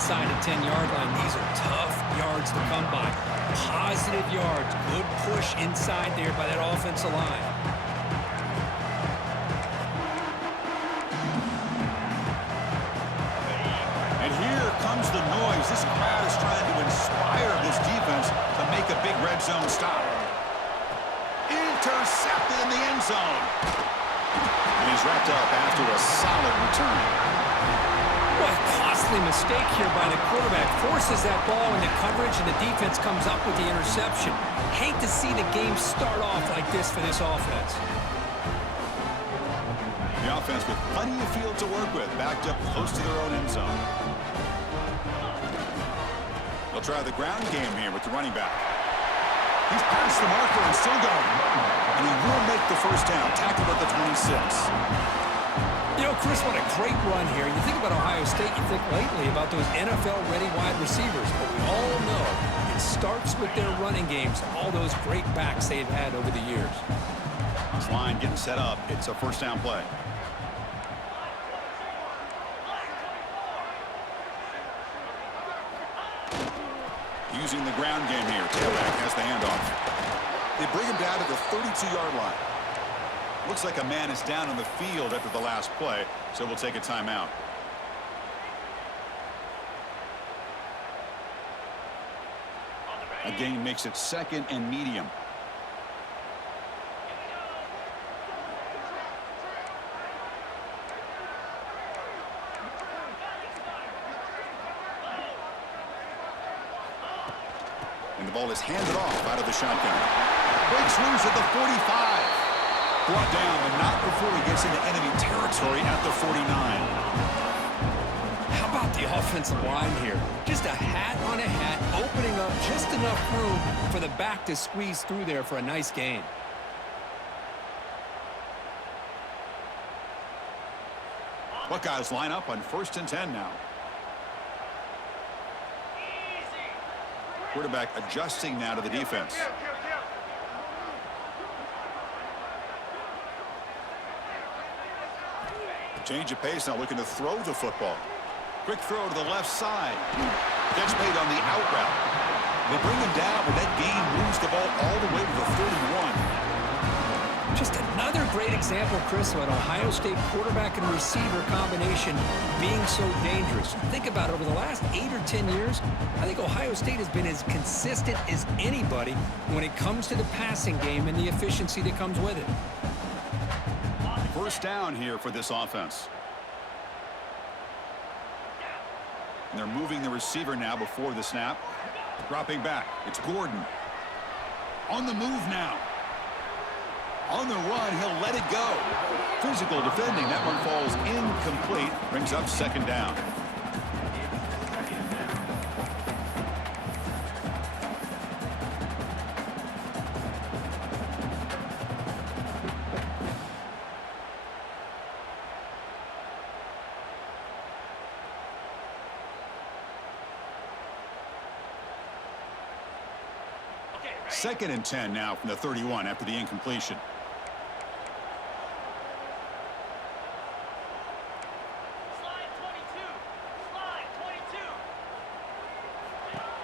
inside the 10-yard line. These are tough yards to come by. Positive yards. Good push inside there by that offensive line. And here comes the noise. This crowd is trying to inspire this defense to make a big red zone stop. Intercepted in the end zone. And he's wrapped up after a solid return. What a costly mistake here by the quarterback. Forces that ball into coverage, and the defense comes up with the interception. Hate to see the game start off like this for this offense. The offense with plenty of field to work with, backed up close to their own end zone. They'll try the ground game here with the running back. He's past the marker and still going. And he will make the first down, tackled at the 26. You know, Chris, what a great run here. You think about Ohio State, you think lately about those NFL-ready wide receivers. But we all know it starts with their running games, all those great backs they've had over the years. This line getting set up. It's a first down play. Using the ground game here. Tailback has the handoff. They bring him down to the 32-yard line. Looks like a man is down on the field after the last play, so we'll take a timeout. A gain makes it second and medium. And the ball is handed off out of the shotgun. Breaks loose at the 45. Brought down, but not before he gets into enemy territory at the 49. How about the offensive line here? Just a hat on a hat, opening up just enough room for the back to squeeze through there for a nice gain. Buckeyes line up on 1st and 10 now. Quarterback adjusting now to the defense. Change of pace now, looking to throw the football. Quick throw to the left side. Catch made on the out route. They bring him down, but that gain moves the ball all the way to the 31. Just another great example, Chris, of an Ohio State quarterback and receiver combination being so dangerous. Think about it, over the last 8 or 10 years, I think Ohio State has been as consistent as anybody when it comes to the passing game and the efficiency that comes with it. First down here for this offense. And they're moving the receiver now before the snap. Dropping back. It's Gordon. On the move now. On the run, he'll let it go. Physical defending. That one falls incomplete. Brings up second down. Second and 10 now from the 31 after the incompletion.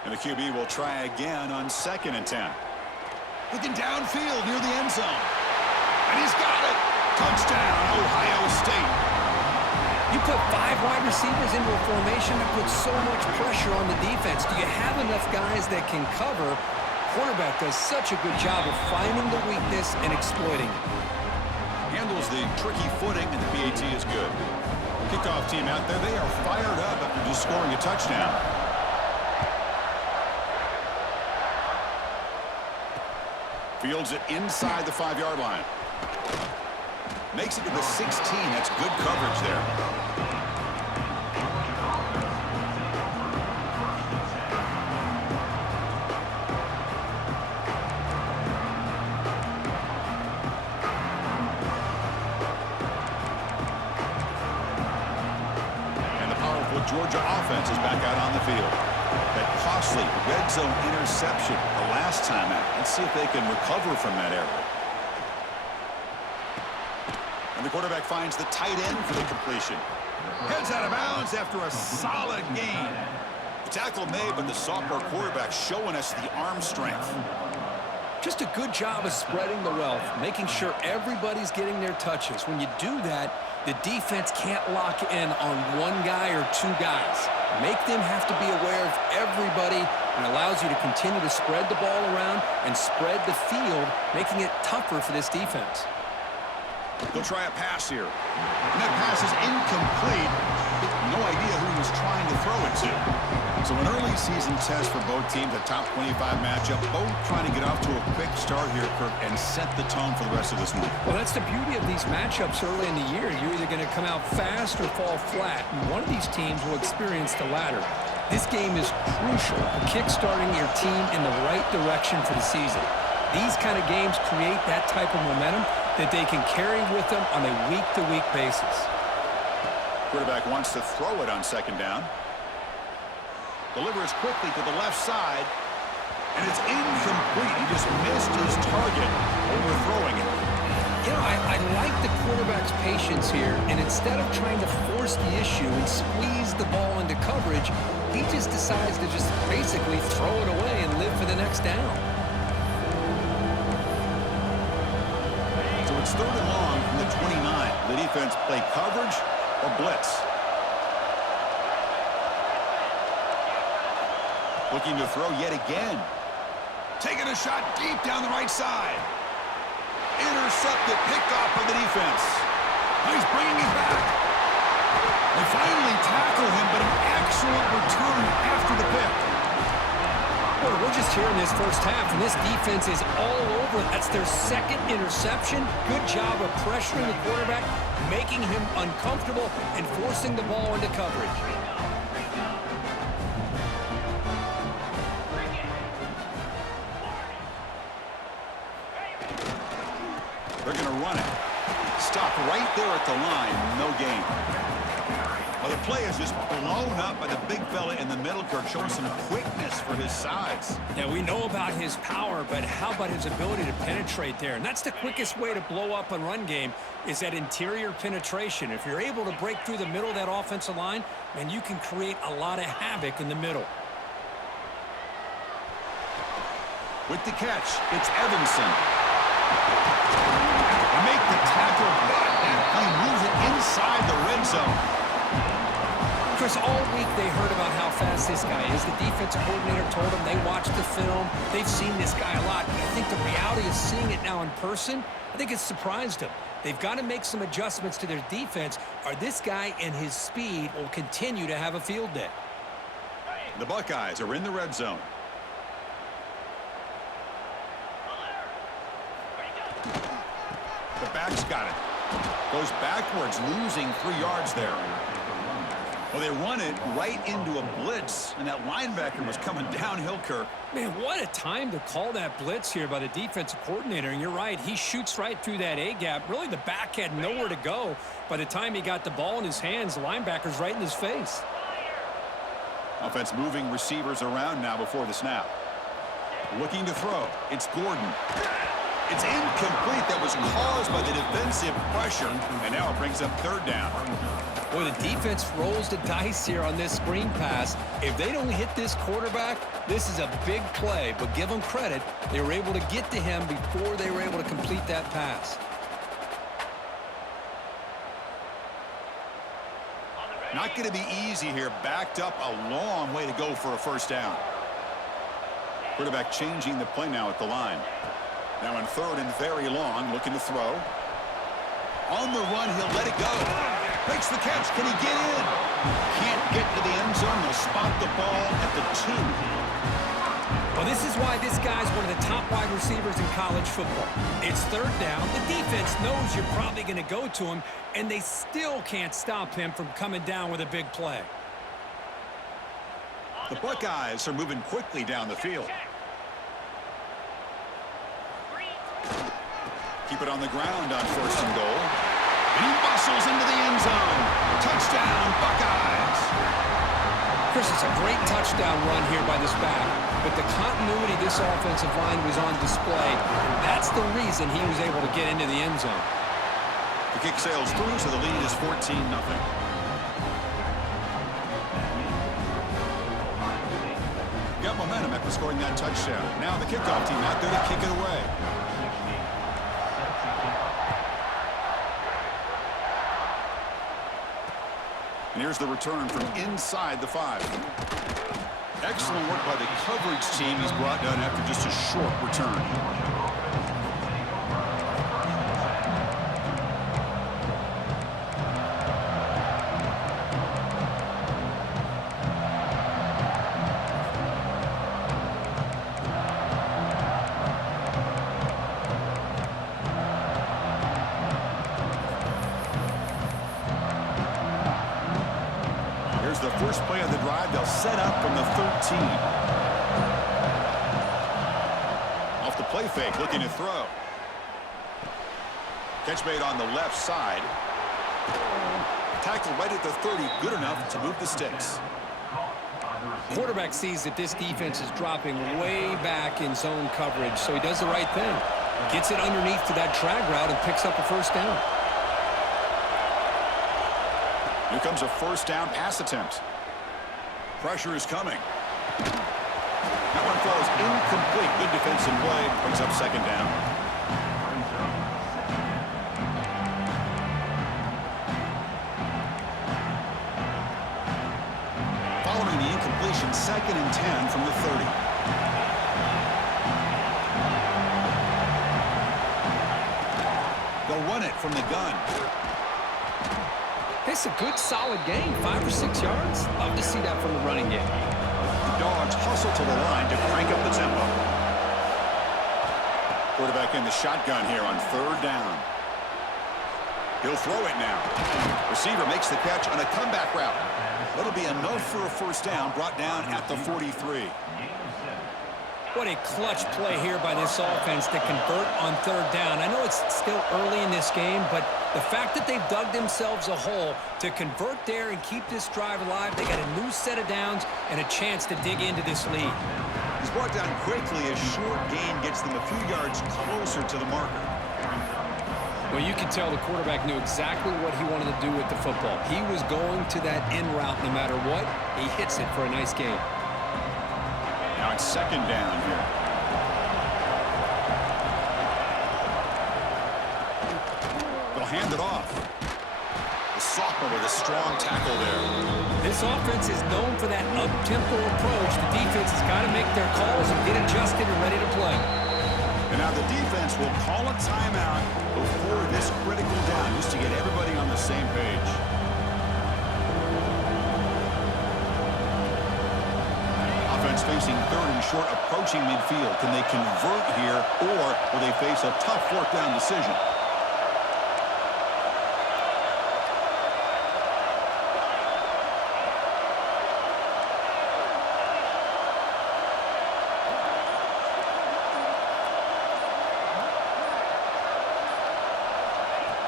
And the QB will try again on 2nd and 10. Looking downfield near the end zone. And he's got it. Touchdown, Ohio State. You put 5 wide receivers into a formation that puts so much pressure on the defense. Do you have enough guys that can cover? Quarterback does such a good job of finding the weakness and exploiting it. Handles the tricky footing, and the PAT is good. Kickoff team out there, they are fired up after just scoring a touchdown. Fields it inside the 5-yard line. Makes it to the 16. That's good coverage there. Georgia offense is back out on the field. That costly red zone interception the last time out. Let's see if they can recover from that error. And the quarterback finds the tight end for the completion. Heads out of bounds after a solid gain. The tackle made, but the sophomore quarterback showing us the arm strength. Just a good job of spreading the wealth, making sure everybody's getting their touches. When you do that, the defense can't lock in on one guy or two guys. Make them have to be aware of everybody, and allows you to continue to spread the ball around and spread the field, making it tougher for this defense. They'll try a pass here. And that pass is incomplete. No idea who he was trying to throw it to. So an early season test for both teams, a top 25 matchup, both trying to get off to a quick start here, Kirk, and set the tone for the rest of this one. Well, that's the beauty of these matchups early in the year. You're either going to come out fast or fall flat, and one of these teams will experience the latter. This game is crucial for kickstarting your team in the right direction for the season. These kind of games create that type of momentum that they can carry with them on a week-to-week basis. Quarterback wants to throw it on second down. Delivers quickly to the left side, and it's incomplete. He just missed his target, overthrowing it. You know, I like the quarterback's patience here, and instead of trying to force the issue and squeeze the ball into coverage, he just decides to just basically throw it away and live for the next down. So it's 3rd and long from the 29. The defense play coverage or blitz. Looking to throw yet again. Taking a shot deep down the right side. Intercepted, picked off by the defense. Now he's bringing it back. They finally tackle him, but an excellent return after the pick. Boy, we're just here in this first half, and this defense is all over. That's their second interception. Good job of pressuring the quarterback, making him uncomfortable, and forcing the ball into coverage. They're going to run it. Stop right there at the line. No gain. Well, the play is just blown up by the big fella in the middle, Kirk, showing some quickness for his size. Yeah, we know about his power, but how about his ability to penetrate there? And that's the quickest way to blow up a run game, is that interior penetration. If you're able to break through the middle of that offensive line, then you can create a lot of havoc in the middle. With the catch, it's Evanson. They make the tackle, but he moves it inside the red zone. Chris, all week they heard about how fast this guy is. The defensive coordinator told them they watched the film. They've seen this guy a lot. But I think the reality of seeing it now in person, I think it's surprised them. They've got to make some adjustments to their defense, or this guy and his speed will continue to have a field day. The Buckeyes are in the red zone. The back's got it. Goes backwards, losing 3 yards there. Well, they run it right into a blitz, and that linebacker was coming downhill, Kirk. Man, what a time to call that blitz here by the defensive coordinator. And you're right, he shoots right through that A-gap. Really, the back had nowhere to go. By the time he got the ball in his hands, the linebacker's right in his face. Offense moving receivers around now before the snap. Looking to throw. It's Gordon. It's incomplete. That was caused by the defensive pressure, and now it brings up 3rd down. Boy, the defense rolls the dice here on this screen pass. If they don't hit this quarterback, this is a big play, but give them credit. They were able to get to him before they were able to complete that pass. Not going to be easy here. Backed up a long way to go for a 1st down. Quarterback changing the play now at the line. Now in 3rd and very long, looking to throw. On the run, he'll let it go. Makes the catch. Can he get in? Can't get to the end zone. They'll spot the ball at the 2. Well, this is why this guy's one of the top wide receivers in college football. It's 3rd down. The defense knows you're probably going to go to him, and they still can't stop him from coming down with a big play. The Buckeyes are moving quickly down the field. Keep it on the ground on 1st and goal. And he muscles into the end zone. Touchdown, Buckeyes. Chris, it's a great touchdown run here by this back, but the continuity of this offensive line was on display, and that's the reason he was able to get into the end zone. The kick sails through, so the lead is 14-0. Got momentum after scoring that touchdown. Now the kickoff team out there to kick it away. And here's the return from inside the 5. Excellent work by the coverage team. He's brought down after just a short return. Here's the first play of the drive. They'll set up from the 13. Off the play fake, looking to throw. Catch made on the left side. Tackle right at the 30, good enough to move the sticks. Quarterback sees that this defense is dropping way back in zone coverage, so he does the right thing. Gets it underneath to that drag route and picks up a first down. Here comes a first down pass attempt. Pressure is coming. That one falls incomplete. Good defensive play. Brings up second down. Following the incompletion, 2nd and 10 from the 30. They'll run it from the gun. It's a good, solid game. 5 or 6 yards. Love to see that from the running game. The Dogs hustle to the line to crank up the tempo. Quarterback in the shotgun here on 3rd down. He'll throw it now. Receiver makes the catch on a comeback route. That'll be enough for a first down, brought down at the 43. What a clutch play here by this offense to convert on 3rd down. I know it's still early in this game, but the fact that they've dug themselves a hole to convert there and keep this drive alive, they got a new set of downs and a chance to dig into this lead. He's brought down quickly. A short gain gets them a few yards closer to the marker. Well, you can tell the quarterback knew exactly what he wanted to do with the football. He was going to that in route no matter what. He hits it for a nice gain. Now it's 2nd down here. They'll hand it off. The sophomore with a strong tackle there. This offense is known for that up-tempo approach. The defense has got to make their calls and get adjusted and ready to play. And now the defense will call a timeout before this critical down, just to get everybody on the same page. Offense facing 3rd and short, approaching midfield. Can they convert here, or will they face a tough 4th down decision?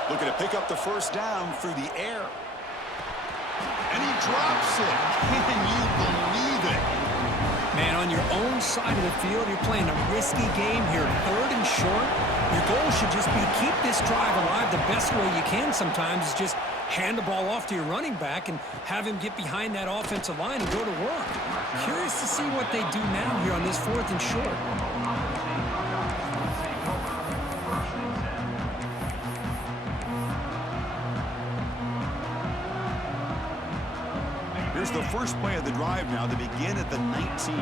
Looking to pick up the first down through the air. And he drops it. Can you believe it? Man, on your own side of the field, you're playing a risky game here. 3rd and short. Your goal should just be keep this drive alive the best way you can sometimes is just hand the ball off to your running back and have him get behind that offensive line and go to work. Curious to see what they do now here on this 4th and short. Here's the first play of the drive now. They begin at the 19.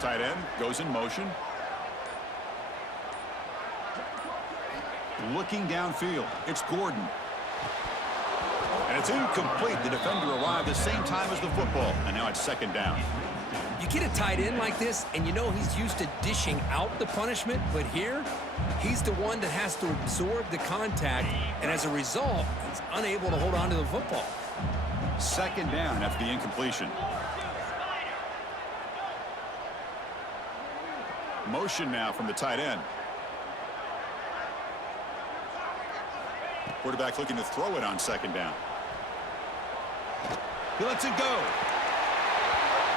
Tight end goes in motion. Looking downfield. It's Gordon. And it's incomplete. The defender arrived the same time as the football. And now it's 2nd down. You get a tight end like this, and you know he's used to dishing out the punishment, but here, he's the one that has to absorb the contact, and as a result, he's unable to hold on to the football. 2nd down after the incompletion. Motion now from the tight end. Quarterback looking to throw it on 2nd down. He lets it go.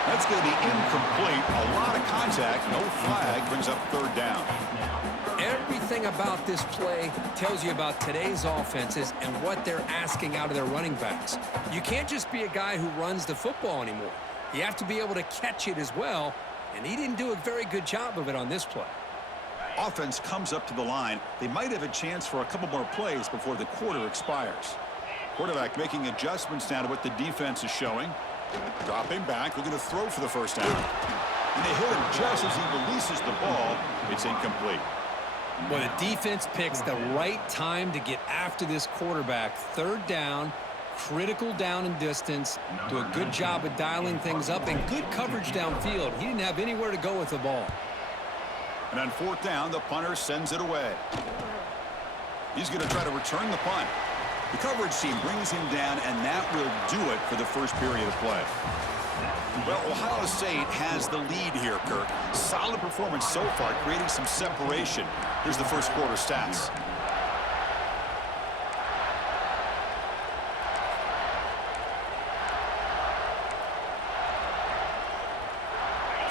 That's going to be incomplete. A lot of contact. No flag. Brings up 3rd down. Everything Everything about this play tells you about today's offenses and what they're asking out of their running backs. You can't just be a guy who runs the football anymore. You have to be able to catch it as well, and he didn't do a very good job of it on this play. Offense comes up to the line. They might have a chance for a couple more plays before the quarter expires. Quarterback making adjustments now to what the defense is showing. Dropping back, looking to throw for the first down. And they hit him just as he releases the ball. It's incomplete. Well, the defense picks the right time to get after this quarterback. Third down, critical down and distance. Do a good job of dialing things up and good coverage downfield. He didn't have anywhere to go with the ball. And on fourth down, the punter sends it away. He's going to try to return the punt. The coverage team brings him down, and that will do it for the first period of play. Well, Ohio State has the lead here, Kirk. Solid performance so far, creating some separation. Here's the first quarter stats.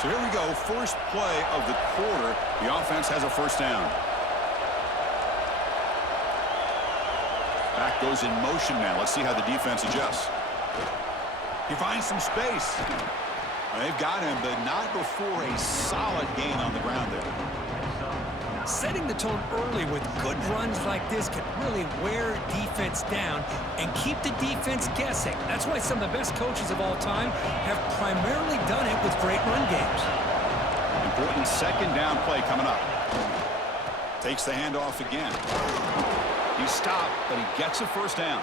So here we go, first play of the quarter. The offense has a first down. Back goes in motion now. Let's see how the defense adjusts. He finds some space. They've got him, but not before a solid gain on the ground there. Setting the tone early with good runs like this can really wear defense down and keep the defense guessing. That's why some of the best coaches of all time have primarily done it with great run games. Important second down play coming up. Takes the handoff again. He's stopped, but he gets a first down.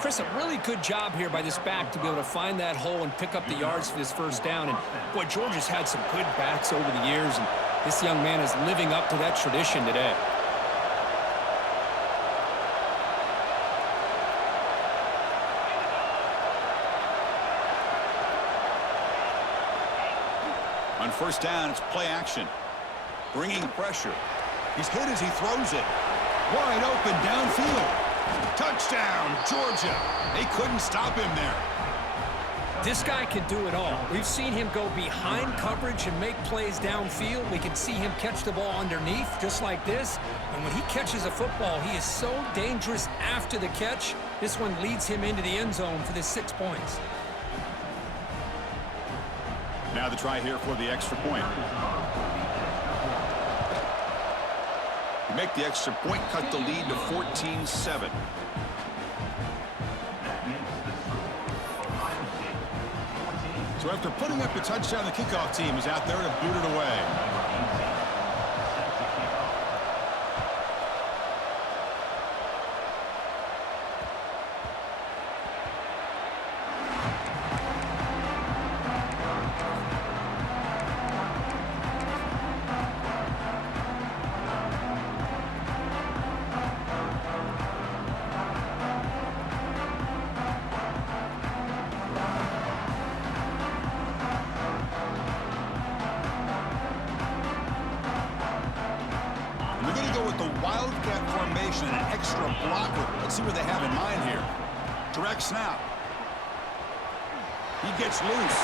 Chris, a really good job here by this back to be able to find that hole and pick up the yards for this first down. And, boy, Georgia's had some good backs over the years, and this young man is living up to that tradition today. On first down, it's play action. Bringing pressure. He's hit as he throws it. Wide open downfield. Touchdown, Georgia. They couldn't stop him there. This guy can do it all. We've seen him go behind coverage and make plays downfield. We can see him catch the ball underneath just like this. And when he catches a football, he is so dangerous after the catch. This one leads him into the end zone for the 6 points. Now the try here for the extra point. Make the extra point, cut the lead to 14-7. So after putting up the touchdown, the kickoff team is out there to boot it away. Wildcat formation, an extra blocker. Let's see what they have in mind here. Direct snap. He gets loose.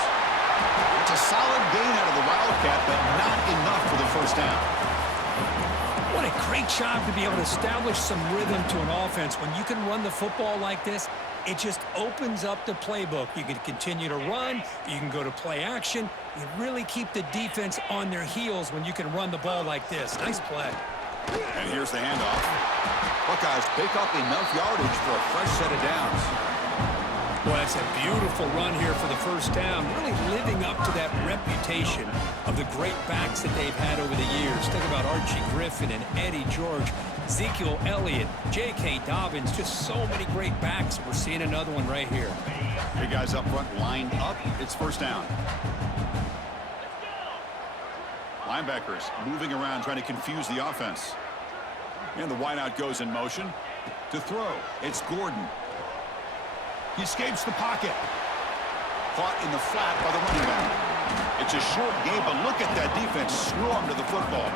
It's a solid gain out of the Wildcat, but not enough for the first down. What a great job to be able to establish some rhythm to an offense. When you can run the football like this, it just opens up the playbook. You can continue to run. You can go to play action. You really keep the defense on their heels when you can run the ball like this. Nice play. And here's the handoff. Buckeyes pick up enough yardage for a fresh set of downs. Well, that's a beautiful run here for the first down, really living up to that reputation of the great backs that they've had over the years. Think about Archie Griffin and Eddie George, Ezekiel Elliott, J.K. Dobbins, just so many great backs. We're seeing another one right here. Big guys up front lined up. It's first down. Linebackers moving around, trying to confuse the offense. And the wideout goes in motion. To throw, it's Gordon. He escapes the pocket. Caught in the flat by the running back. It's a short game, but look at that defense swarm to the football.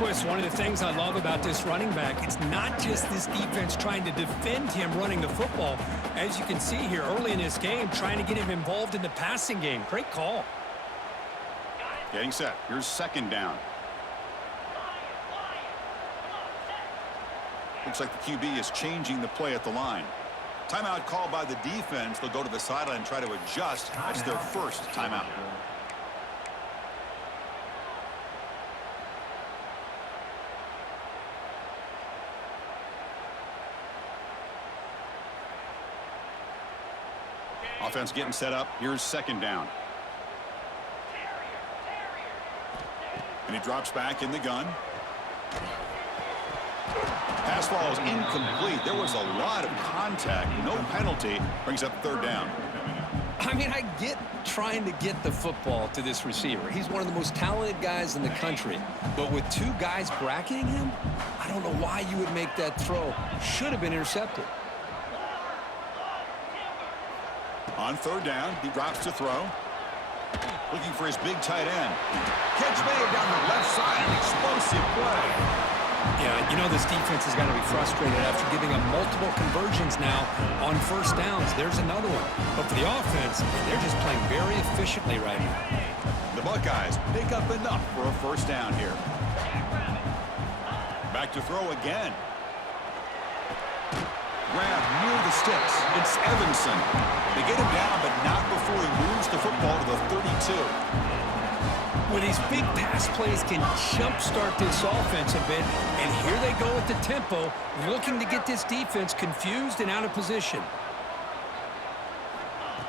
Boy, it's one of the things I love about this running back. It's not just this defense trying to defend him running the football. As you can see here early in this game, trying to get him involved in the passing game. Great call. Getting set. Here's second down. Looks like the QB is changing the play at the line. Timeout called by the defense. They'll go to the sideline and try to adjust. That's their first timeout. Offense getting set up. Here's second down. And he drops back in the gun. Pass falls incomplete. There was a lot of contact. No penalty. Brings up third down. I mean, I get trying to get the football to this receiver. He's one of the most talented guys in the country. But with two guys bracketing him, I don't know why you would make that throw. Should have been intercepted. On third down, he drops to throw. Looking for his big tight end. Catch made down the left side. An explosive play. Yeah, you know this defense has got to be frustrated after giving up multiple conversions now on first downs. There's another one. But for the offense, they're just playing very efficiently right now. The Buckeyes pick up enough for a first down here. Back to throw again. Grab near the sticks. It's Evanson. They get him down, but not before he moves the football to the 32. Well, these big pass plays can jumpstart this offense a bit, and here they go at the tempo, looking to get this defense confused and out of position.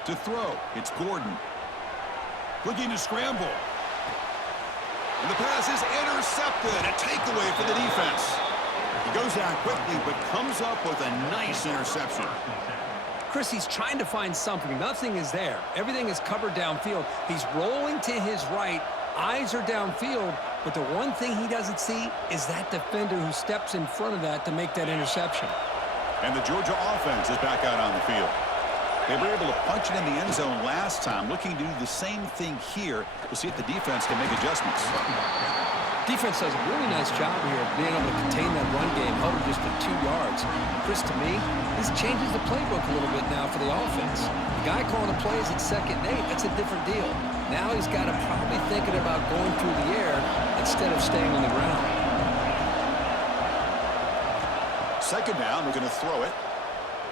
To throw, it's Gordon. Looking to scramble. And the pass is intercepted. A takeaway for the defense. He goes down quickly, but comes up with a nice interception. Chris, he's trying to find something. Nothing is there. Everything is covered downfield. He's rolling to his right. Eyes are downfield, but the one thing he doesn't see is that defender who steps in front of that to make that interception. And the Georgia offense is back out on the field. They were able to punch it in the end zone last time, looking to do the same thing here to see if the defense can make adjustments. Defense does a really nice job here of being able to contain that run game, held just to 2 yards. Chris, to me, this changes the playbook a little bit now for the offense. The guy calling the plays at 2nd and 8, that's a different deal. Now he's got to probably thinking about going through the air instead of staying on the ground. Second down, we're going to throw it.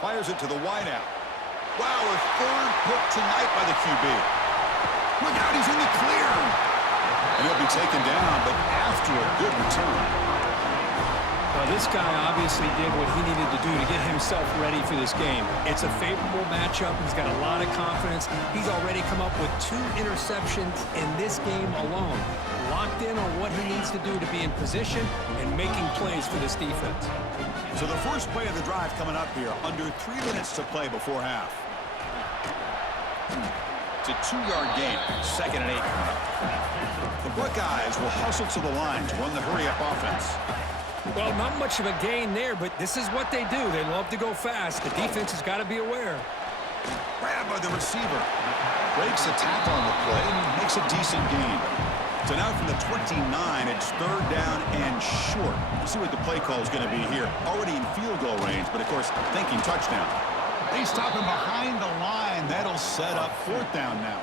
Fires it to the wideout. Wow, a third pick tonight by the QB. Look out, he's in the clear. And he'll be taken down, but after a good return. Well, this guy obviously did what he needed to do to get himself ready for this game. It's a favorable matchup. He's got a lot of confidence. He's already come up with 2 interceptions in this game alone. Locked in on what he needs to do to be in position and making plays for this defense. So the first play of the drive coming up here. Under 3 minutes to play before half. It's a 2-yard gain. 2nd and 8 coming up. The Buckeyes will hustle to the line to run the hurry-up offense. Well, not much of a gain there, but this is what they do. They love to go fast. The defense has got to be aware. Grab by the receiver. Breaks a tackle on the play and makes a decent gain. So now from the 29, it's 3rd down and short. We'll see what the play call is going to be here. Already in field goal range, but of course, thinking touchdown. They stop him behind the line. That'll set up 4th down now.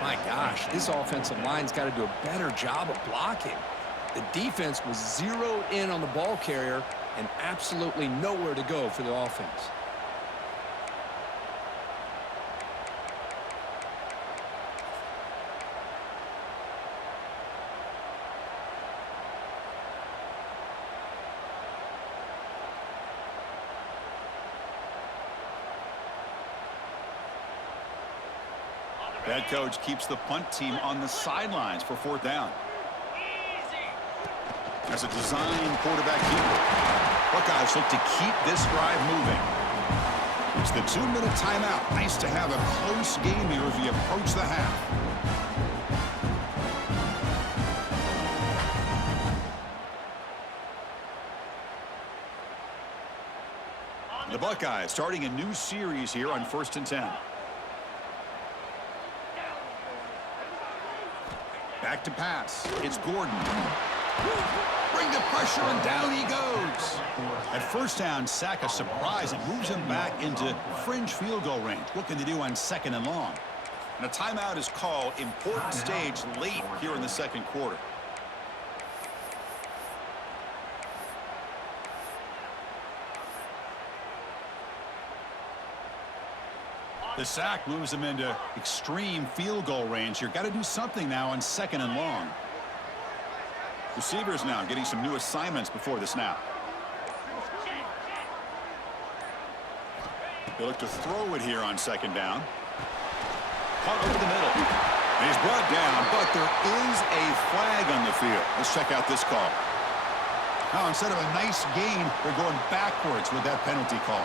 My gosh, this offensive line's got to do a better job of blocking. The defense was zeroed in on the ball carrier and absolutely nowhere to go for the offense. Head coach keeps the punt team on the sidelines for 4th down. As a design quarterback keeper, Buckeyes look to keep this drive moving. It's the 2-minute timeout. Nice to have a close game here as we approach the half. The Buckeyes starting a new series here on 1st and 10. Back to pass. It's Gordon. Bring the pressure, and down he goes. At 1st down, sack a surprise and moves him back into fringe field goal range. What can they do on 2nd and long? And a timeout is called. Important stage late here in the 2nd quarter. The sack moves them into extreme field goal range here. Got to do something now on 2nd and long. Receivers now getting some new assignments before the snap. They look to throw it here on 2nd down. Caught over the middle. And he's brought down, but there is a flag on the field. Let's check out this call. Now, instead of a nice gain, they're going backwards with that penalty call.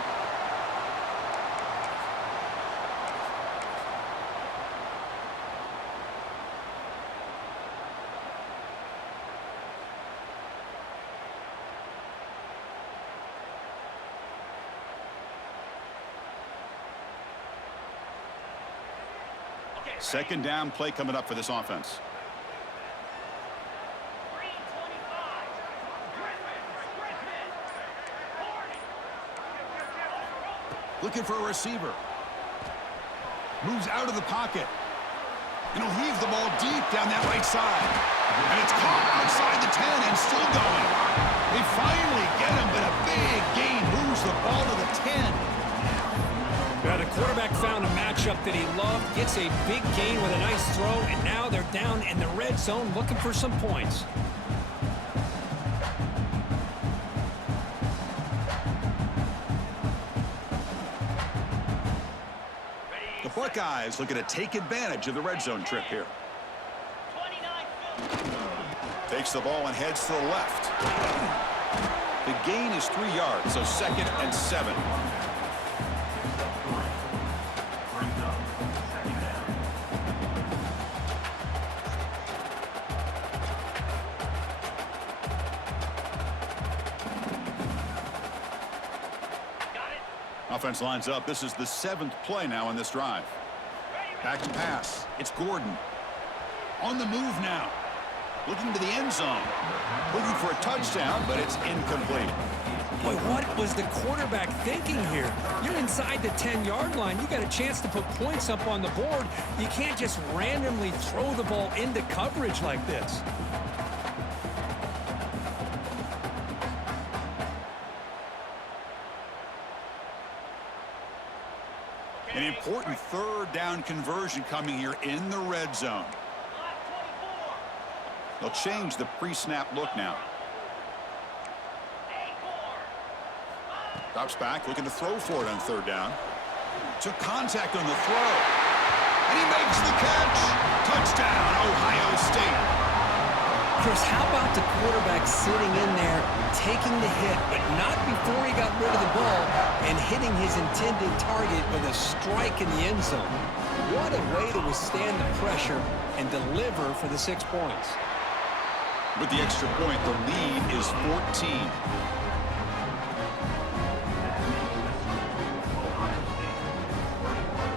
Second down play coming up for this offense. Looking for a receiver. Moves out of the pocket. And he'll heave the ball deep down that right side. And it's caught outside the 10 and still going. They finally get him, but a big gain moves the ball to the 10. Yeah, the quarterback found a matchup that he loved, gets a big gain with a nice throw, and now they're down in the red zone looking for some points. The Buckeyes looking to take advantage of the red zone trip here. Takes the ball and heads to the left. The gain is 3 yards, so 2nd and 7. Offense lines up. This is the 7th play now in this drive. Back to pass. It's Gordon. On the move now. Looking to the end zone. Looking for a touchdown, but it's incomplete. Boy, what was the quarterback thinking here? You're inside the 10-yard line. You got a chance to put points up on the board. You can't just randomly throw the ball into coverage like this. An important 3rd down conversion coming here in the red zone. They'll change the pre-snap look now. Drops back, looking to throw for it on 3rd down. Took contact on the throw. And he makes the catch. Touchdown, Ohio State. Chris, how about the quarterback sitting in there, taking the hit, but not before he got rid of the ball and hitting his intended target with a strike in the end zone? What a way to withstand the pressure and deliver for the 6 points. With the extra point, the lead is 14.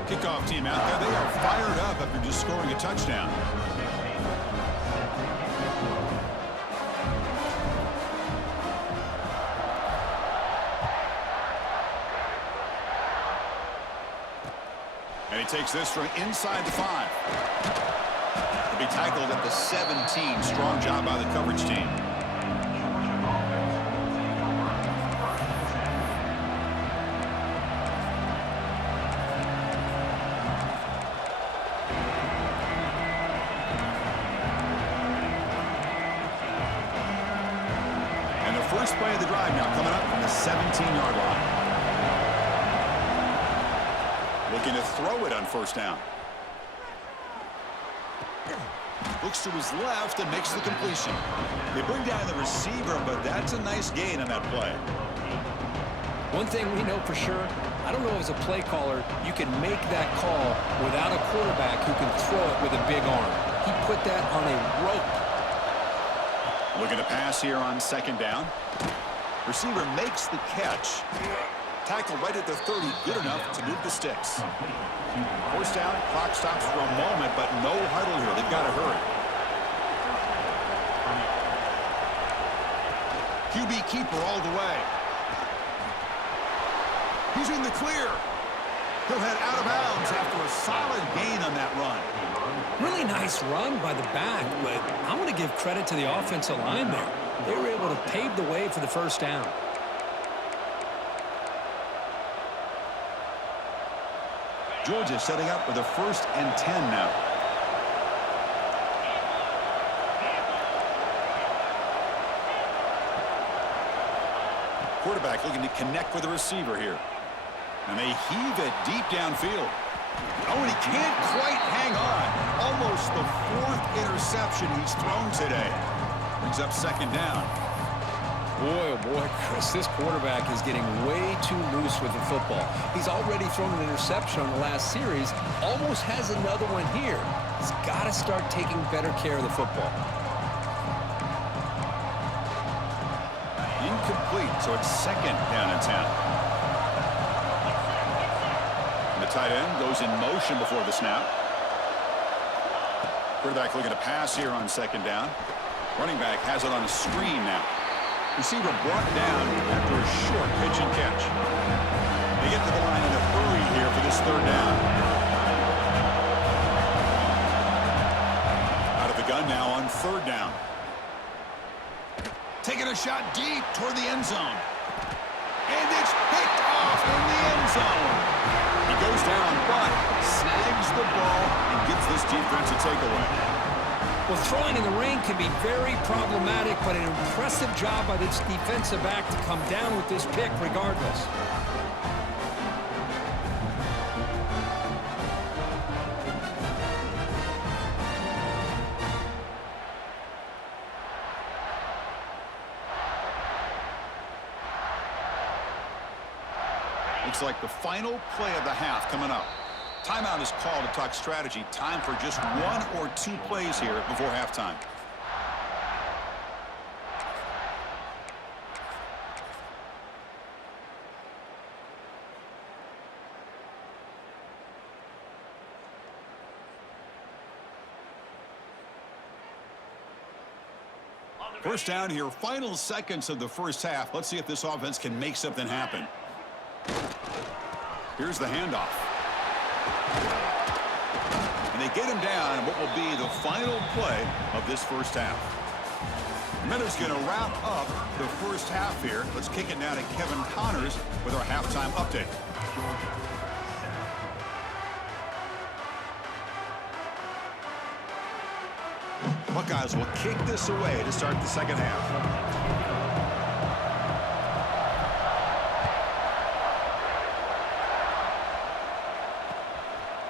Kickoff team out there. They are fired up after just scoring a touchdown. And he takes this from inside the 5. He'll be tackled at the 17. Strong job by the coverage team. And the first play of the drive now coming up from the 17-yard line. Looking to throw it on 1st down. Looks to his left and makes the completion. They bring down the receiver, but that's a nice gain on that play. One thing we know for sure, I don't know as a play caller, you can make that call without a quarterback who can throw it with a big arm. He put that on a rope. Looking to pass here on 2nd down. Receiver makes the catch. Tackled right at the 30, good enough to move the sticks. 1st down, clock stops for a moment, but no huddle here. They've got to hurry. QB keeper all the way. He's in the clear. He'll head out of bounds after a solid gain on that run. Really nice run by the back, but I'm going to give credit to the offensive line there. They were able to pave the way for the 1st down. Georgia setting up for the 1st and 10 now. Quarterback looking to connect with the receiver here. And they heave it deep downfield. Oh, and he can't quite hang on. Almost the 4th interception he's thrown today. Brings up 2nd down. Boy, oh boy, Chris, this quarterback is getting way too loose with the football. He's already thrown an interception on the last series, almost has another one here. He's got to start taking better care of the football. Incomplete, so it's 2nd down and 10. And the tight end goes in motion before the snap. Quarterback looking to pass here on 2nd down. Running back has it on a screen now. Receiver brought down after a short pitch and catch. They get to the line in a hurry here for this 3rd down. Out of the gun now on 3rd down. Taking a shot deep toward the end zone. And it's picked off in the end zone. He goes down, but snags the ball and gives this defense a takeaway. Well, throwing in the rain can be very problematic, but an impressive job by this defensive back to come down with this pick regardless. Looks like the final play of the half coming up. Timeout is called to talk strategy. Time for just 1 or 2 plays here before halftime. First down here, final seconds of the first half. Let's see if this offense can make something happen. Here's the handoff. And they get him down in what will be the final play of this first half. Miller's going to wrap up the first half here. Let's kick it now to Kevin Connors with our halftime update. Buckeyes will kick this away to start the second half.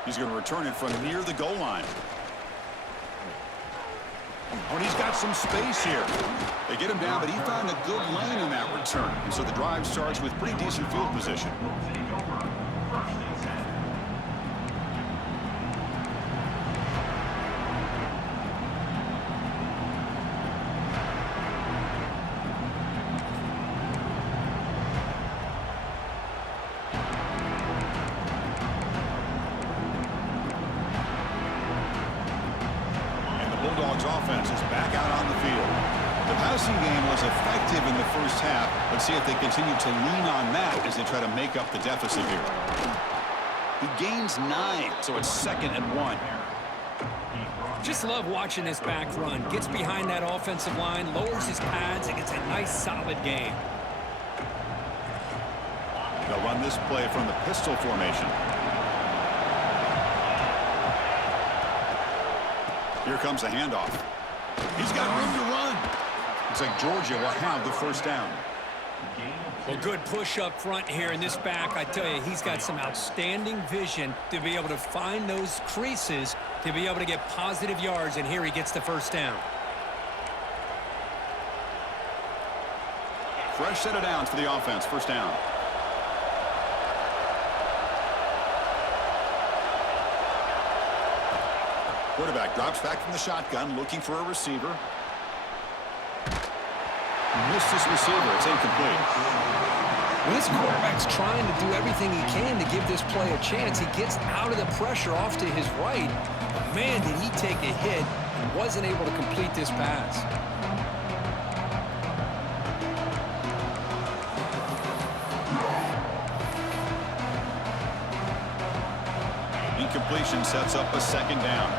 He's going to return it from near the goal line. Oh, and he's got some space here. They get him down, but he found a good lane in that return. And so the drive starts with pretty decent field position. Bulldogs offense is back out on the field. The passing game was effective in the first half. Let's see if they continue to lean on that as they try to make up the deficit here. He gains 9, so it's 2nd and 1. Just love watching this back run. Gets behind that offensive line, lowers his pads, and gets a nice solid game. They'll run this play from the pistol formation. Here comes the handoff. He's got room to run. Looks like Georgia will have the first down. Well, good push up front here in this back. I tell you, he's got some outstanding vision to be able to find those creases to be able to get positive yards, and here he gets the first down. Fresh set of downs for the offense. First down. Quarterback drops back from the shotgun, looking for a receiver. Missed his receiver. It's incomplete. When this quarterback's trying to do everything he can to give this play a chance, he gets out of the pressure off to his right. But man, did he take a hit and wasn't able to complete this pass. Incompletion sets up a second down.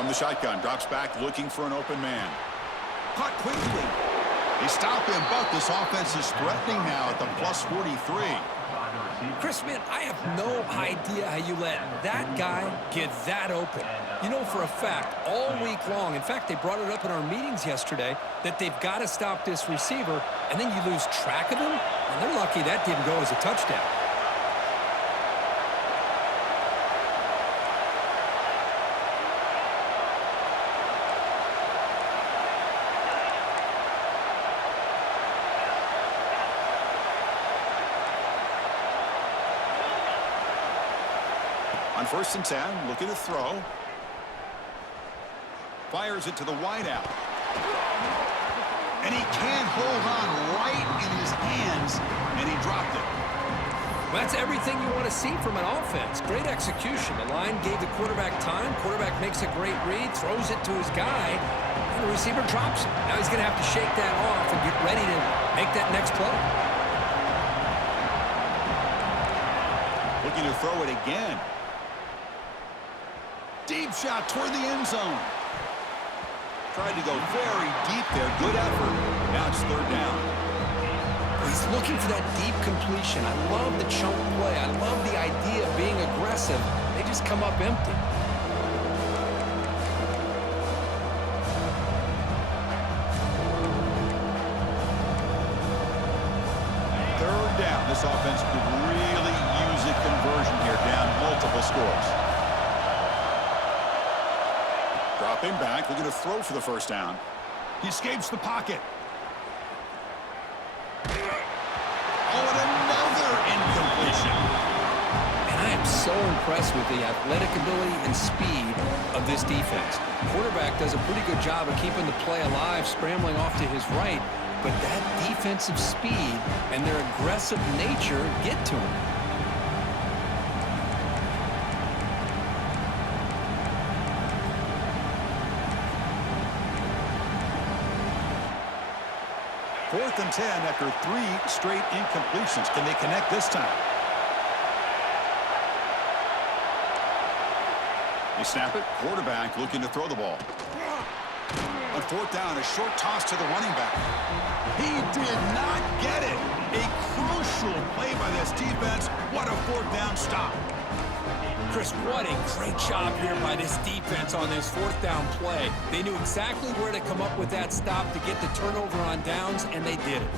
From the shotgun, drops back looking for an open man. Caught quickly. They stop him, but this offense is threatening now at the plus 43. Chris, man, I have no idea how you let that guy get that open. You know for a fact, all week long, in fact, they brought it up in our meetings yesterday, that they've got to stop this receiver, and then you lose track of him, and they're lucky that didn't go as a touchdown. On 1st and 10, looking to throw. Fires it to the wideout. And he can't hold on right in his hands, and he dropped it. Well, that's everything you want to see from an offense. Great execution. The line gave the quarterback time. Quarterback makes a great read, throws it to his guy, and the receiver drops it. Now he's going to have to shake that off and get ready to make that next play. Looking to throw it again. Deep shot toward the end zone. Tried to go very deep there. Good effort. Now it's 3rd down. He's looking for that deep completion. I love the chunk play. I love the idea of being aggressive. They just come up empty. 3rd down. This offense could really use a conversion here, down multiple scores. Dropping back, looking to throw for the 1st down. He escapes the pocket. Oh, and another incompletion. And I am so impressed with the athletic ability and speed of this defense. Quarterback does a pretty good job of keeping the play alive, scrambling off to his right, but that defensive speed and their aggressive nature get to him. Fourth and 10 after 3 straight incompletions. Can they connect this time? They snap it. Quarterback looking to throw the ball. On 4th down, a short toss to the running back. He did not get it. A crucial play by this defense. What a 4th down stop. Chris, what a great job here by this defense on this 4th down play. They knew exactly where to come up with that stop to get the turnover on downs, and they did it.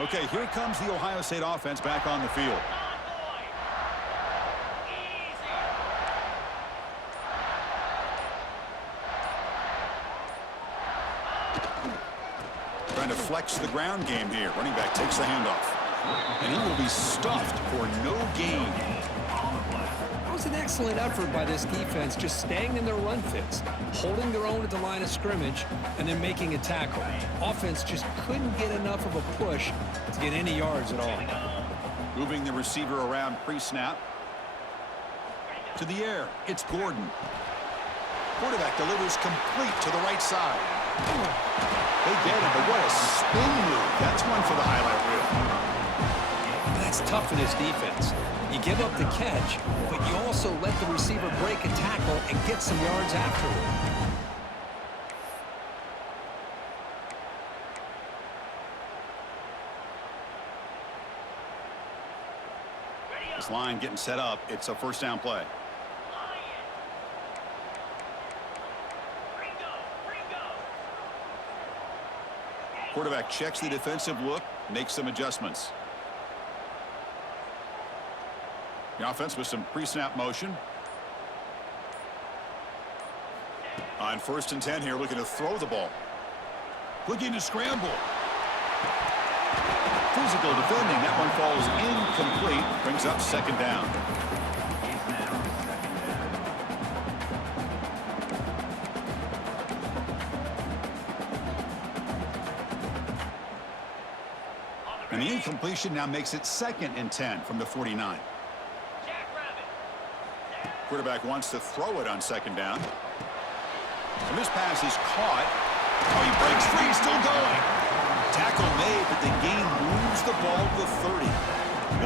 Okay, here comes the Ohio State offense back on the field. Trying to flex the ground game here. Running back takes the handoff. And he will be stuffed for no gain. That was an excellent effort by this defense, just staying in their run fits, holding their own at the line of scrimmage, and then making a tackle. Offense just couldn't get enough of a push to get any yards at all. Moving the receiver around pre-snap. To the air. It's Gordon. Quarterback delivers complete to the right side. They get it, but what a spin move. That's one for the highlight reel. That's tough for this defense. You give up the catch, but you also let the receiver break a tackle and get some yards afterward. This line getting set up. It's a 1st down play. Quarterback checks the defensive look, makes some adjustments. The offense with some pre-snap motion. On 1st and 10 here, looking to throw the ball. Looking to scramble. Physical defending. That one falls incomplete. Brings up 2nd down. And the incompletion now makes it 2nd and 10 from the 49. Quarterback wants to throw it on 2nd down. And this pass is caught. Oh, he breaks free, still going. Tackle made, but the gain moves the ball to the 30.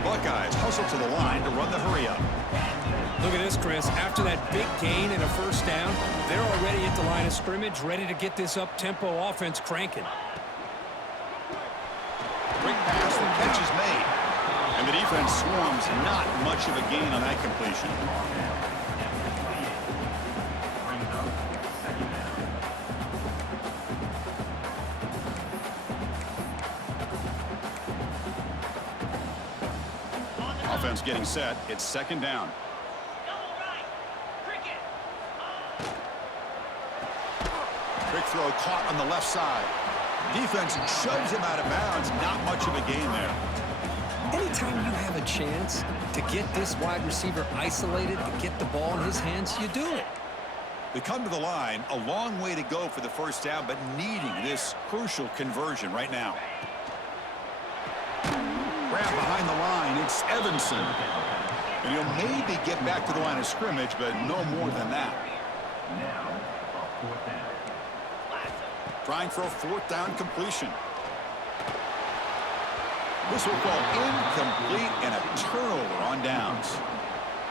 Buckeyes hustle to the line to run the hurry up. Look at this, Chris. After that big gain and a first down, they're already at the line of scrimmage, ready to get this up-tempo offense cranking. Quick pass, the catch is made. And the defense swarms, not much of a gain on that completion. Offense getting set. It's second down. Quick throw caught on the left side. Defense shoves him out of bounds. Not much of a gain there. Anytime you have a chance to get this wide receiver isolated, to get the ball in his hands, you do it. They come to the line, a long way to go for the first down, but needing this crucial conversion right now. Grab behind the line, it's Evanson. And he'll maybe get back to the line of scrimmage, but no more than that. Trying for a fourth down completion. This will fall incomplete and a turnover on downs.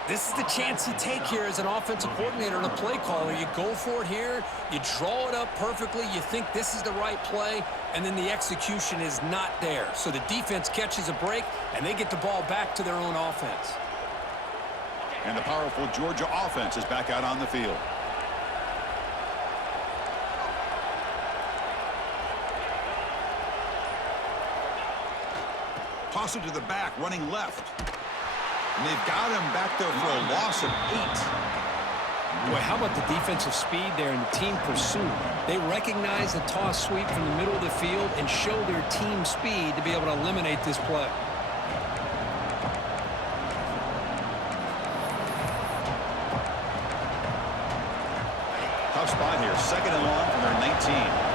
This is the chance you take here as an offensive coordinator and a play caller. You go for it here, you draw it up perfectly, you think this is the right play, and then the execution is not there. So the defense catches a break, and they get the ball back to their own offense. And the powerful Georgia offense is back out on the field. Toss it to the back, running left. And they've got him back there for a loss of 8. Boy, how about the defensive speed there and the team pursuit? They recognize the toss sweep from the middle of the field and show their team speed to be able to eliminate this play. Tough spot here. Second and long from their 19.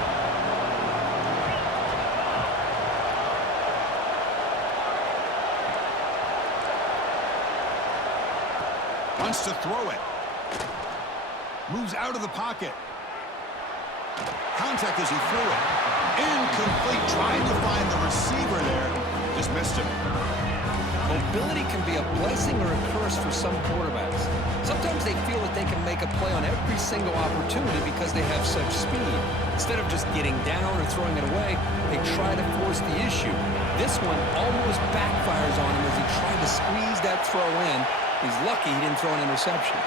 Wants to throw it. Moves out of the pocket. Contact as he threw it. Incomplete. Trying to find the receiver there. Just missed him. Mobility can be a blessing or a curse for some quarterbacks. Sometimes they feel that they can make a play on every single opportunity because they have such speed. Instead of just getting down or throwing it away, they try to force the issue. This one almost backfires on him as he tried to squeeze that throw in. He's lucky he didn't throw an interception.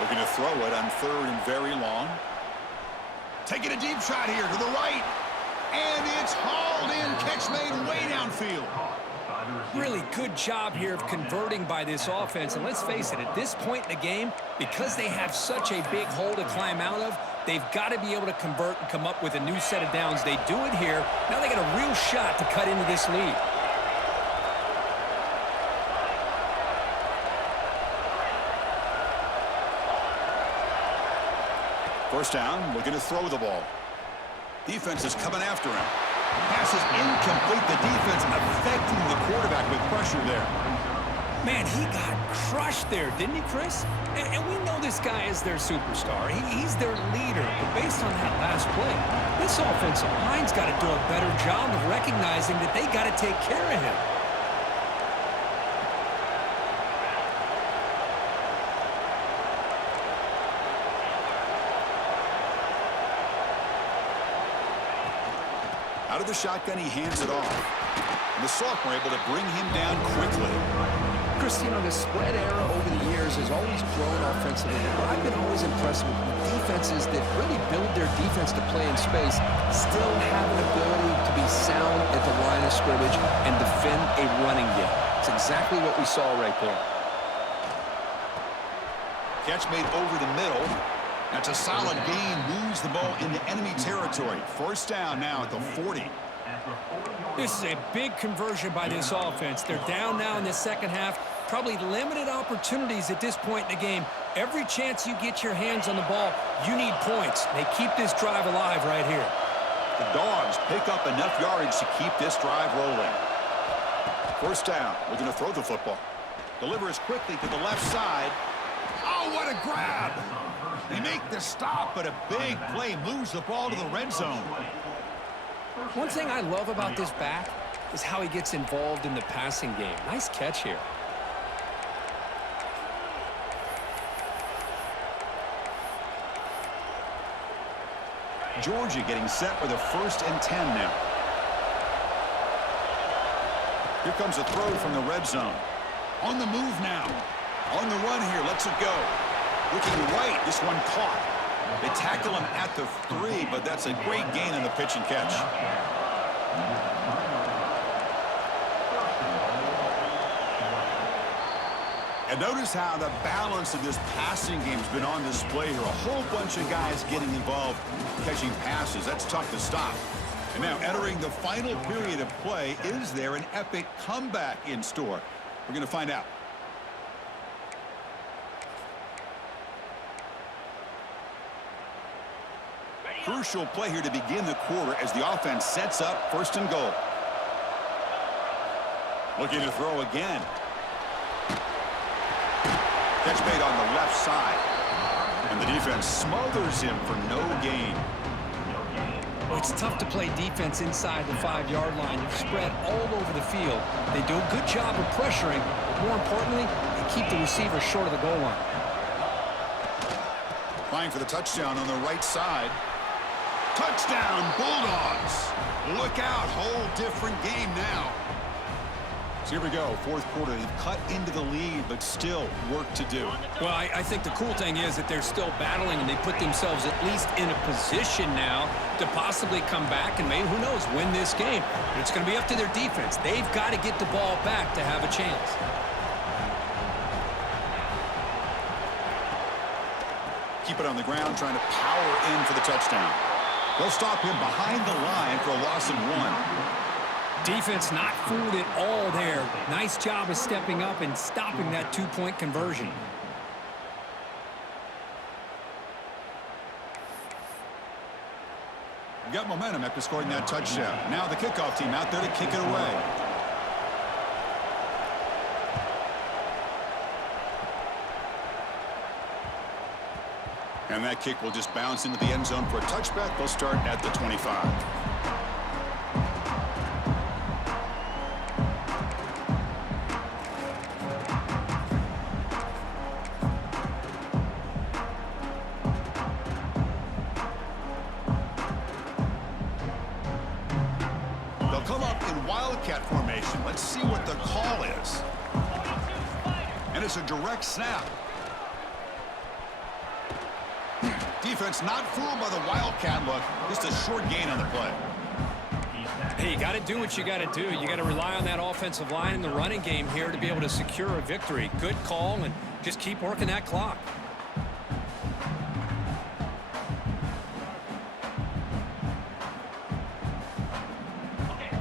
Looking to throw it on third and very long. Taking a deep shot here to the right. And it's hauled in. Catch made way downfield. Really good job here of converting by this offense. And let's face it, at this point in the game, because they have such a big hole to climb out of, they've got to be able to convert and come up with a new set of downs. They do it here. Now they got a real shot to cut into this lead. First down, looking to throw the ball. Defense is coming after him. Pass is incomplete. The defense affecting the quarterback with pressure there. Man, he got crushed there, didn't he, Chris? And we know this guy is their superstar. He's their leader. But based on that last play, this offensive line's got to do a better job of recognizing that they got to take care of him. Out of the shotgun, he hands it off. And the sophomore able to bring him down quickly. Christine, the spread era over the years has always grown offensively. But I've been always impressed with defenses that really build their defense to play in space, still have an ability to be sound at the line of scrimmage and defend a running game. It's exactly what we saw right there. Catch made over the middle. That's a solid gain. Moves the ball into enemy territory. First down now at the 40. This is a big conversion by this offense. They're down now in the second half. Probably limited opportunities at this point in the game. Every chance you get your hands on the ball, you need points. They keep this drive alive right here. The Dogs pick up enough yardage to keep this drive rolling. First down. Looking to throw the football. Delivers quickly to the left side. Oh, what a grab! They make the stop, but a big play moves the ball to the red zone. One thing I love about this back is how he gets involved in the passing game. Nice catch here. Georgia getting set with a 1st and 10 now. Here comes a throw from the red zone. On the move now. On the run here, lets it go. Looking right, this one caught. They tackle him at the 3, but that's a great gain in the pitch and catch. And notice how the balance of this passing game has been on display here. A whole bunch of guys getting involved catching passes. That's tough to stop. And now entering the final period of play, is there an epic comeback in store? We're going to find out. Crucial play here to begin the quarter as the offense sets up 1st and goal. Looking to throw again. Catch made on the left side. And the defense smothers him for no gain. Well, it's tough to play defense inside the 5-yard line. You're spread all over the field. They do a good job of pressuring, but more importantly, they keep the receiver short of the goal line. Trying for the touchdown on the right side. Touchdown, Bulldogs. Look out, whole different game now. So here we go, 4th quarter. They've cut into the lead, but still work to do. Well, I think the cool thing is that they're still battling, and they put themselves at least in a position now to possibly come back and maybe, who knows, win this game. But it's going to be up to their defense. They've got to get the ball back to have a chance. Keep it on the ground, trying to power in for the touchdown. They'll stop him behind the line for a loss of 1. Defense not fooled at all there. Nice job of stepping up and stopping that 2-point conversion. Got momentum after scoring that touchdown. Now the kickoff team out there to kick it away. And that kick will just bounce into the end zone for a touchback. They'll start at the 25. They'll come up in Wildcat formation. Let's see what the call is. And it's a direct snap. Defense not fooled by the Wildcat look. Just a short gain on the play. Hey, you got to do what you got to do. You got to rely on that offensive line in the running game here to be able to secure a victory. Good call, and just keep working that clock.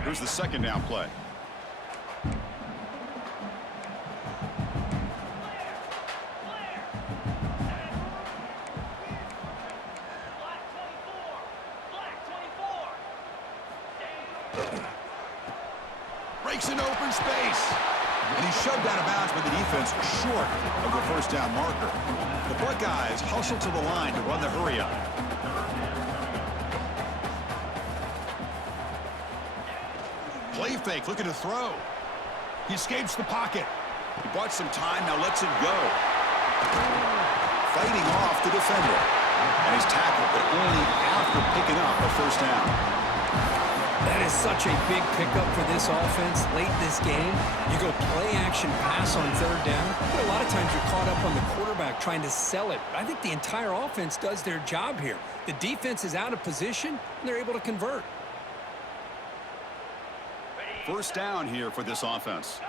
Here's the 2nd down play. Breaks into open space. And he's shoved out of bounds by the defense short of the 1st down marker. The Buckeyes hustle to the line to run the hurry up. Play fake, looking to throw. He escapes the pocket. He bought some time, now lets it go. Fighting off the defender. And he's tackled, but only after picking up a 1st down. That is such a big pickup for this offense late in this game. You go play-action pass on 3rd down. But a lot of times you're caught up on the quarterback trying to sell it. But I think the entire offense does their job here. The defense is out of position, and they're able to convert. 1st down here for this offense.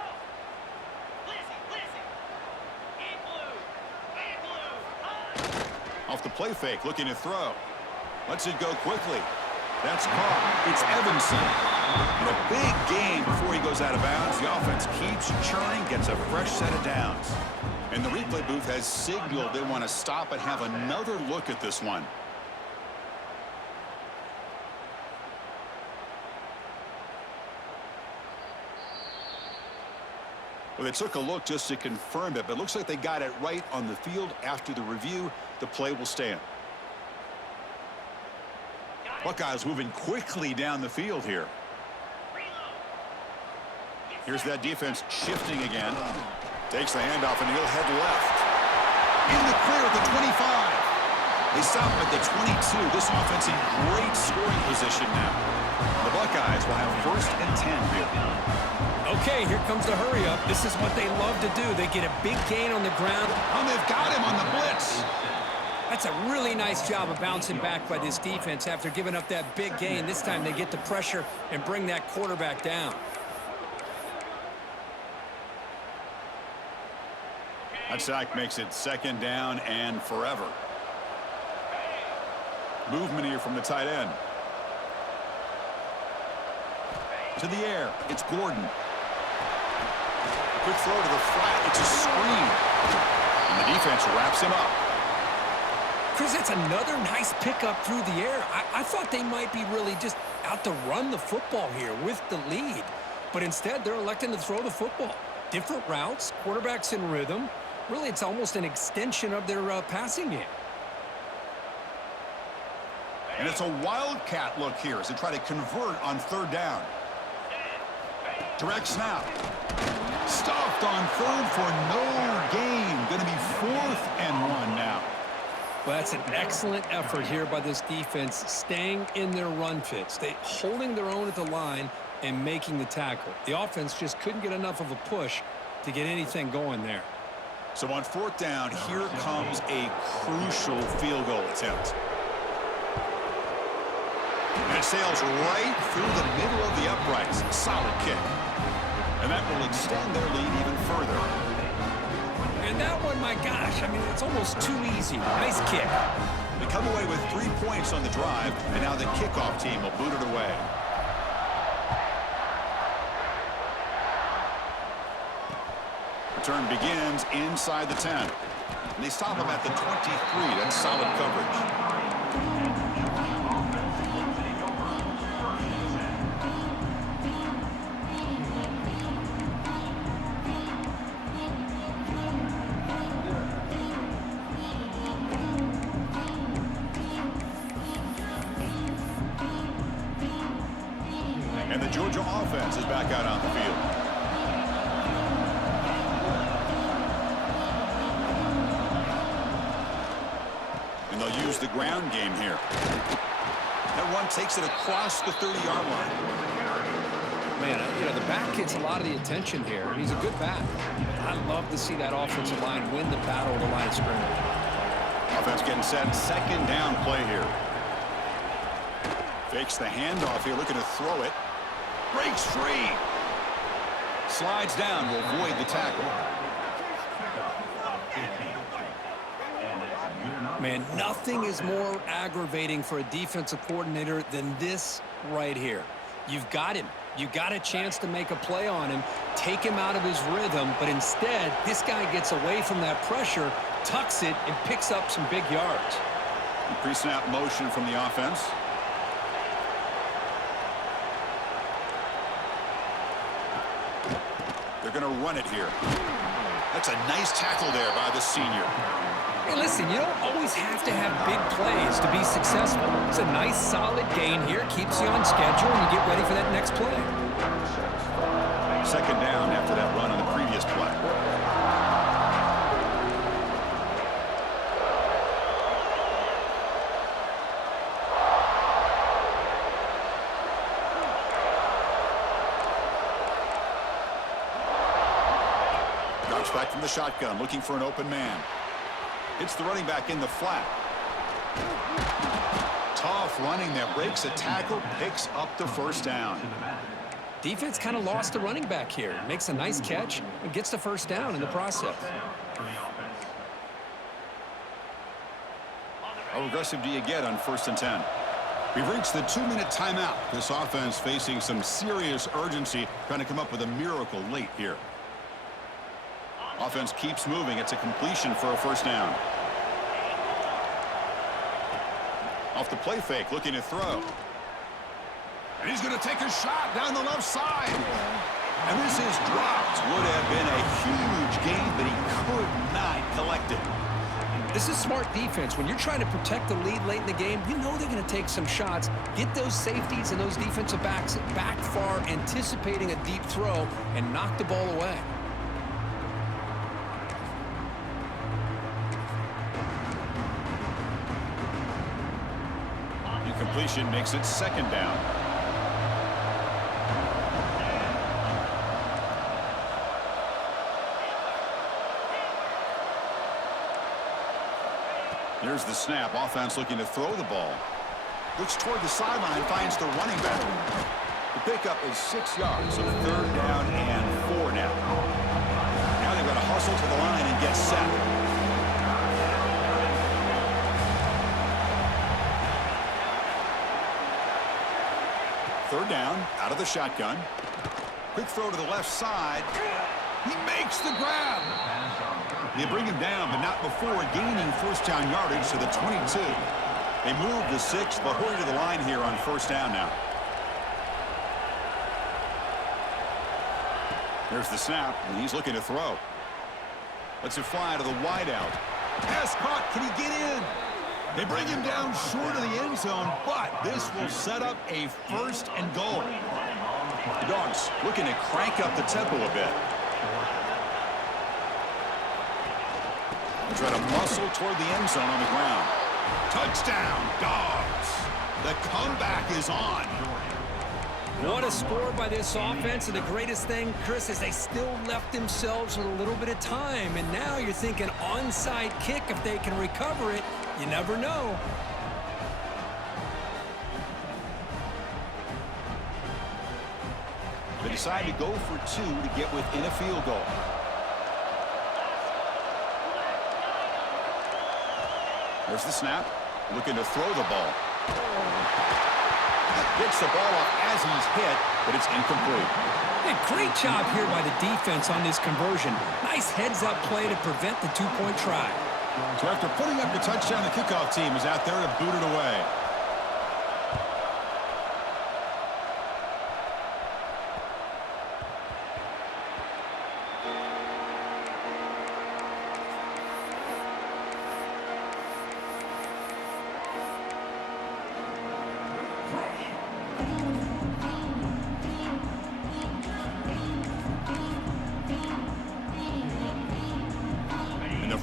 Off the play fake, looking to throw. Lets it go quickly. That's caught. It's Evanson. And a big gain before he goes out of bounds. The offense keeps churning, gets a fresh set of downs. And the replay booth has signaled they want to stop and have another look at this one. Well, they took a look just to confirm it, but it looks like they got it right on the field. After the review, the play will stand. Buckeyes moving quickly down the field here. Here's that defense shifting again. Takes the handoff, and he'll head left. In the clear at the 25. They stop at the 22. This offense in great scoring position now. The Buckeyes will have 1st and 10 here. Okay, here comes the hurry up. This is what they love to do. They get a big gain on the ground. And they've got him on the blitz. That's a really nice job of bouncing back by this defense after giving up that big gain. This time they get the pressure and bring that quarterback down. That sack makes it 2nd down and forever. Movement here from the tight end. To the air. It's Gordon. Quick throw to the flat. It's a screen. And the defense wraps him up. Chris, it's another nice pickup through the air. I thought they might be really just out to run the football here with the lead. But instead, they're electing to throw the football. Different routes, quarterbacks in rhythm. Really, it's almost an extension of their passing game. And it's a wildcat look here as they try to convert on 3rd down. Direct snap. Stuffed on 3rd for no gain. Going to be 4th and 1 now. Well, that's an excellent effort here by this defense, staying in their run fits. They holding their own at the line and making the tackle. The offense just couldn't get enough of a push to get anything going there. So on 4th down, here comes a crucial field goal attempt. And it sails right through the middle of the uprights. Solid kick. And that will extend their lead even further. And that one, my gosh, I mean, it's almost too easy. Nice kick. They come away with 3 points on the drive, and now the kickoff team will boot it away. Return begins inside the 10. And they stop him at the 23. That's solid coverage. And the Georgia offense is back out on the field. And they'll use the ground game here. That one takes it across the 30-yard line. Man, you know, the back gets a lot of the attention here, and he's a good back. I love to see that offensive line win the battle of the line of scrimmage. Offense getting set. 2nd down play here. Fakes the handoff here, looking to throw it. Breaks free. Slides down, will avoid the tackle. Man, nothing is more aggravating for a defensive coordinator than this right here. You've got him. You got a chance to make a play on him, take him out of his rhythm, but instead, this guy gets away from that pressure, tucks it, and picks up some big yards. Pre-snap motion from the offense. They're going to run it here. That's a nice tackle there by the senior. Hey, listen, you don't always have to have big plays to be successful. It's a nice, solid gain here. Keeps you on schedule, and you get ready for that next play. 2nd down after that run on the previous play. Drops back from the shotgun, looking for an open man. Hits the running back in the flat. Tough running there. Breaks a tackle, picks up the 1st down. Defense kind of lost the running back here. Makes a nice catch and gets the 1st down in the process. How aggressive do you get on 1st and 10? We've reached the 2-minute timeout. This offense facing some serious urgency, trying to come up with a miracle late here. Offense keeps moving. It's a completion for a 1st down. Off the play fake, looking to throw. And he's going to take a shot down the left side. And this is dropped. Would have been a huge gain, but he could not collect it. This is smart defense. When you're trying to protect the lead late in the game, you know they're going to take some shots, get those safeties and those defensive backs back far, anticipating a deep throw, and knock the ball away. Incompletion makes it second down. Here's the snap. Offense looking to throw the ball. Looks toward the sideline, finds the running back. The pickup is 6 yards, so third down and 4 now. Now they've got to hustle to the line and get set. Third down, out of the shotgun. Quick throw to the left side. He makes the grab. They bring him down, but not before gaining first down yardage to the 22. They move the 6, but hurry to the line here on first down now. There's the snap, and he's looking to throw. Lets it fly to the wideout. Pass caught. Can he get in? They bring him down short of the end zone, but this will set up a first and goal. The Dogs looking to crank up the tempo a bit. Try to muscle toward the end zone on the ground. Touchdown, Dogs. The comeback is on. What a score by this offense, and the greatest thing, Chris, is they still left themselves with a little bit of time, and now you're thinking onside kick if they can recover it. You never know. They decide to go for 2 to get within a field goal. There's the snap. Looking to throw the ball. Gets the ball off as he's hit, but it's incomplete. Hey, great job here by the defense on this conversion. Nice heads-up play to prevent the two-point try. So after putting up the touchdown, the kickoff team is out there to boot it away.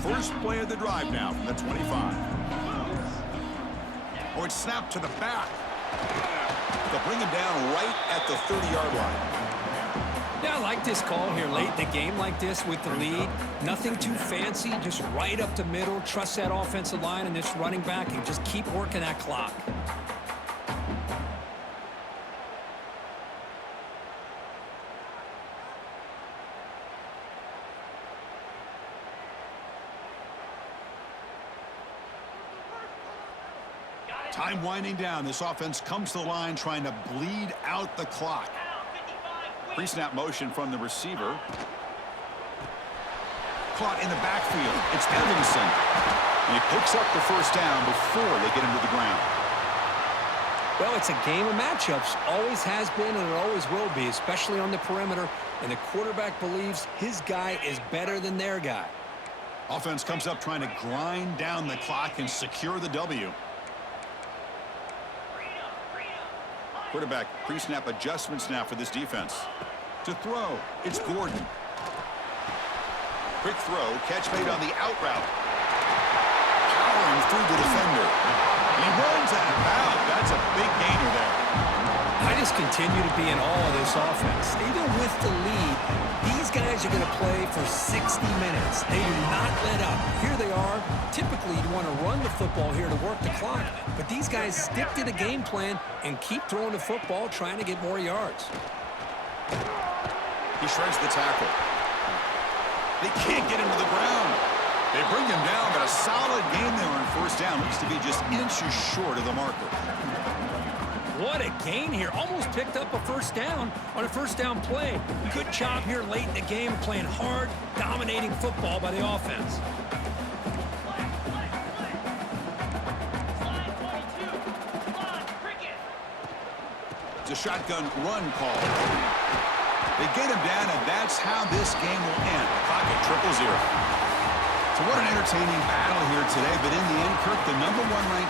First play of the drive now from the 25. Or it's snapped to the back. They'll bring him down right at the 30-yard line. Yeah, I like this call here late in the game like this with the lead. Nothing too fancy, just right up the middle. Trust that offensive line and this running back and just keep working that clock. Time winding down. This offense comes to the line trying to bleed out the clock. Pre-snap motion from the receiver. Caught in the backfield. It's Evanson. And he picks up the first down before they get him to the ground. Well, it's a game of matchups. Always has been and it always will be, especially on the perimeter. And the quarterback believes his guy is better than their guy. Offense comes up trying to grind down the clock and secure the W. Quarterback pre-snap adjustments now for this defense. To throw, it's Gordon. Quick throw, catch made on the out route. Powering through the defender. And he runs out of bounds. That's a big gainer there. I just continue to be in awe of this offense. Even with the lead, these guys are going to play for 60 minutes. They do not let up. Here they are. Typically, you'd want to run the football here to work the clock, but these guys stick to the game plan and keep throwing the football, trying to get more yards. He shreds the tackle. They can't get him to the ground. They bring him down, but a solid game there on first down. Looks to be just inches short of the marker. What a gain here. Almost picked up a first down on a first down play. Good job here late in the game, playing hard, dominating football by the offense. It's a shotgun run call. They get him down, and that's how this game will end. Clock at 0-0. So what an entertaining battle here today, but in the end, Kirk, the #1 ranked